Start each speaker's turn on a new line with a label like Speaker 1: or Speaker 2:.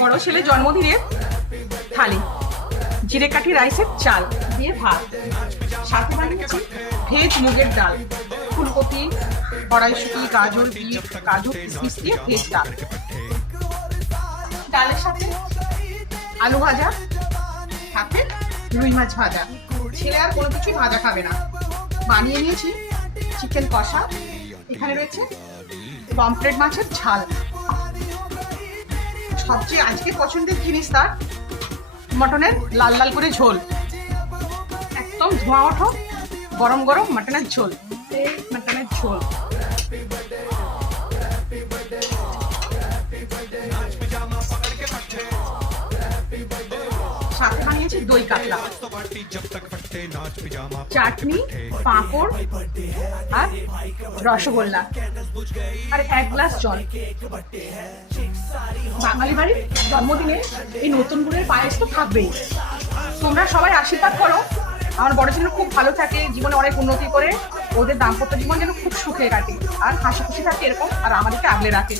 Speaker 1: বড় ছেলে জন্মদিনের থালি, জিরে কাঠি রাইসের চাল দিয়ে ভাত, সাথে বানিয়েছি ভেজ মুগের ডাল, ফুলকপি, কড়াইশুটি, গাজর, বিট, কাজু কিশমিশ দিয়ে ভেজ ডাল। ডালের সাথে আলু ভাজা সাথে রুই মাছ ভাজা। ছেলে আর কোনো কিছুই ভাজা খাবে না। বানিয়ে নিয়েছি চিকেন কষা। এখানে রয়েছে পমফ্রেট মাছের ঝাল। সবচেয়ে আজকে পছন্দের জিনিস তার, মটনের লাল লাল করে ঝোল। একদম ধোঁয়া ওঠো, গরম গরম মটনের ঝোল। মটনের ঝোল। বানিয়েছি দই চাটনি, পাঁপড় আর রসগোল্লা। আর এক গ্লাস জল। বাঙালি বাড়ির জন্মদিনে এই নতুন গুড়ের পায়েস তো থাকবেই। তোমরা সবাই আশীর্বাদ করো। আমার বড় ছেলে খুব ভালো থাকে, জীবনে অনেক উন্নতি করে। ওদের দাম্পত্য জীবন যেন খুব সুখে কাটে। আর হাসি খুশি থাকে এরকম, আর আমাদেরকে আগলে রাখে।